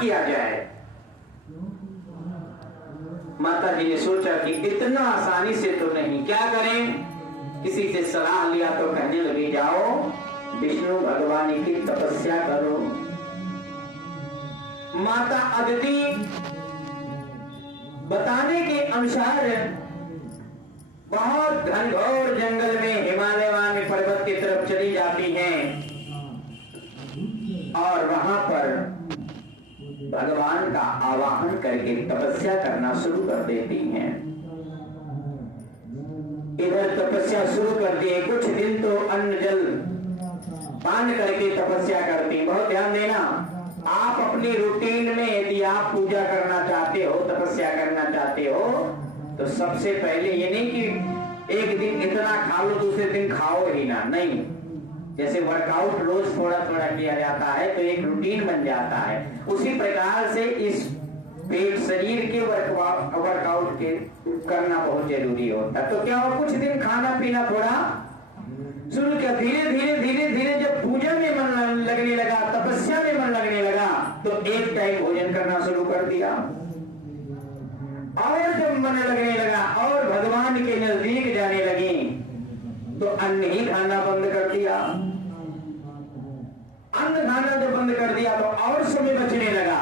किया जाए। माता जी ने सोचा कि इतना आसानी से तो नहीं, क्या करें? किसी से सलाह लिया तो कहने लगे जाओ विष्णु भगवान की तपस्या करो। माता अदिति बताने के अनुसार बहुत घनघोर जंगल में हिमालय में पर्वत की तरफ चली जाती हैं और वहां पर भगवान का आवाहन करके तपस्या करना शुरू कर देती हैं। इधर तपस्या शुरू कर दिए, कुछ दिन तो अन्न जल पान करके तपस्या करती। बहुत ध्यान देना, आप अपनी रूटीन में यदि आप पूजा करना चाहते हो, तपस्या करना चाहते हो, तो सबसे पहले ये नहीं कि एक दिन इतना खा लो दूसरे दिन खाओ ही ना, नहीं। जैसे वर्कआउट रोज थोड़ा थोड़ा किया जाता है तो एक रूटीन बन जाता है, उसी प्रकार से इस पेट शरीर के वर्कआउट के करना बहुत जरूरी होता है। तो क्या हो, कुछ दिन खाना पीना थोड़ा शुरू किया, धीरे धीरे धीरे धीरे जब पूजा में मन लगने लगा, तपस्या में मन लगने लगा, तो एक टाइम भोजन करना शुरू कर दिया। और जब मन लगने लगा और भगवान के नजदीक जाने लगी तो अन्न ही खाना बंद कर दिया। अन्न खाना जब बंद कर दिया तो और समय बचने लगा,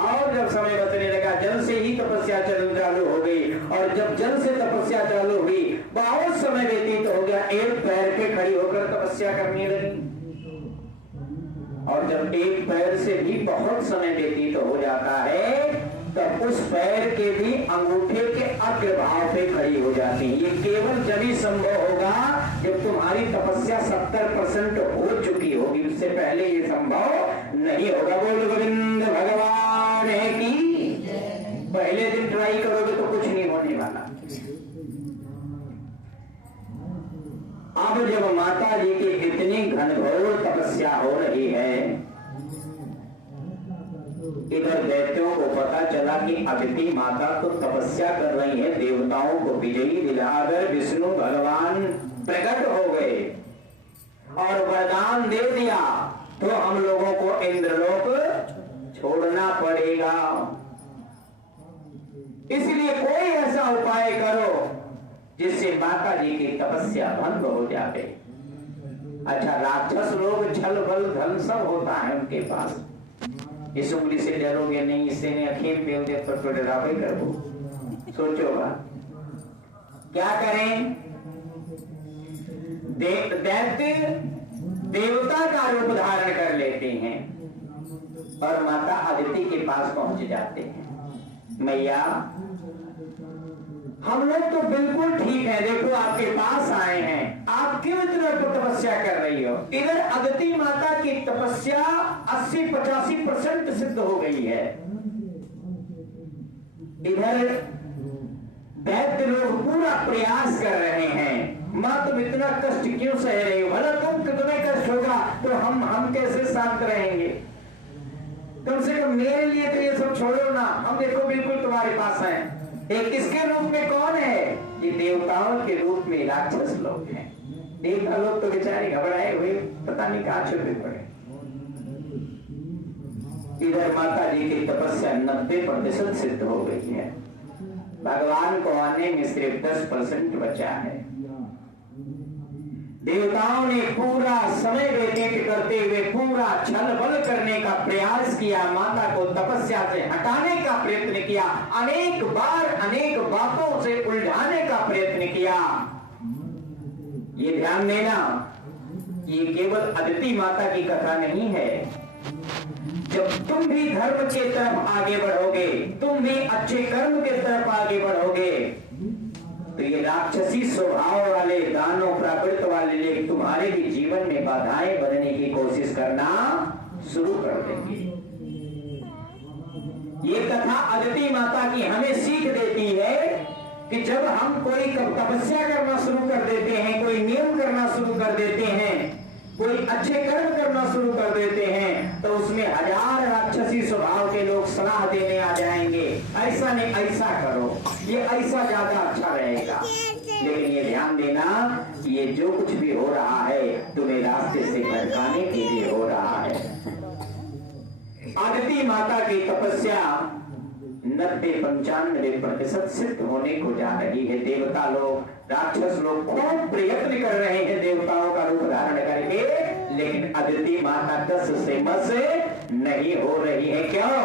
और जब समय बचने लगा जल से ही तपस्या चालू हो गई। और जब जल से तपस्या चालू हुई बहुत समय व्यतीत हो गया, एक पैर पे खड़ी होकर तपस्या करने लगी। और जब एक पैर से भी बहुत समय व्यतीत हो जाता है तब उस पैर के भी अंगूठे के अग्रभाग पे खड़ी हो जाती है। ये केवल जब ही संभव होगा जब तुम्हारी तपस्या 70% हो चुकी होगी, उससे पहले ये संभव नहीं होगा। बोल गोविंद भगवान की। पहले दिन ट्राई करोगे तो कुछ नहीं होने वाला। अब जब माता जी की इतनी घनघोर तपस्या हो रही है, इधर दैत्यों को पता चला कि अदिति माता तो तपस्या कर रही है, देवताओं को विजयी दिलाकर विष्णु भगवान प्रकट हो गए और वरदान दे दिया, तो हम लोगों को इंद्रलोक छोड़ना पड़ेगा। इसलिए कोई ऐसा उपाय करो जिससे माता जी की तपस्या भंग हो जाए। अच्छा, राक्षस लोग छल बल धन सब होता है उनके पास। इस उंगली से डरोगे नहीं, इससे नहीं, अखीर पे होगे तो डरावे करो। सोचोगा क्या करें? दैत्य देवता का रूप धारण कर लेते हैं और माता अदिति के पास पहुंच जाते हैं। मैया, हम लोग तो बिल्कुल ठीक है, देखो आपके पास आए हैं, आप क्यों इतना तपस्या कर रही हो? इधर अदिति माता की तपस्या 80-85% सिद्ध हो गई है, इधर दैत्य लोग पूरा प्रयास कर रहे हैं। माँ तुम इतना कष्ट क्यों सह रही हो? भला तुम्हें कष्ट होगा तो हम कैसे शांत रहेंगे? कम से कम मेरे लिए तो ये सब छोड़ो ना, हम देखो बिल्कुल तुम्हारे पास हैं। एक किसके रूप में? कौन है ये? देवताओं के रूप में राक्षस लोग हैं। देवता लोग तो बेचारे घबराए हुए पता नहीं कहां छुपे पड़े। इधर माता जी की तपस्या 90% सिद्ध हो गई है, भगवान को आने में सिर्फ 10% बचा है। देवताओं ने पूरा समय व्यतीत करते हुए पूरा छल बल करने का प्रयास किया, माता को तपस्या से हटाने का प्रयत्न किया, अनेक बार अनेक बातों से उलझाने का प्रयत्न किया। ये ध्यान देना, ये केवल अदिति माता की कथा नहीं है। जब तुम भी धर्म के तरफ आगे बढ़ोगे, तुम भी अच्छे कर्म के तरफ आगे बढ़ोगे, तो ये राक्षसी स्वभाव वाले दानव प्राकृत वाले लोग तुम्हारे भी जीवन में बाधाएं बनने की कोशिश करना शुरू कर देंगे। ये कथा अदिति माता की हमें सीख देती है कि जब हम कोई तपस्या करना शुरू कर देते हैं, कोई नियम करना शुरू कर देते हैं, कोई अच्छे कर्म करना शुरू कर देते हैं, तो उसमें हजार राक्षसी स्वभाव के लोग सलाह देने आ जाएंगे, ऐसा नहीं ऐसा करो, ये ऐसा ज्यादा अच्छा रहेगा। लेकिन ये ध्यान देना, ये जो कुछ भी हो रहा है तुम्हें रास्ते से भटकाने के लिए हो रहा है। अदिति माता की तपस्या 90-95% सिद्ध होने को जा रही है। देवता लोग, राक्षस लोग खूब प्रयत्न कर रहे हैं देवताओं का रूप धारण करके, लेकिन अदिति माता 10 से मस नहीं हो रही है। क्यों?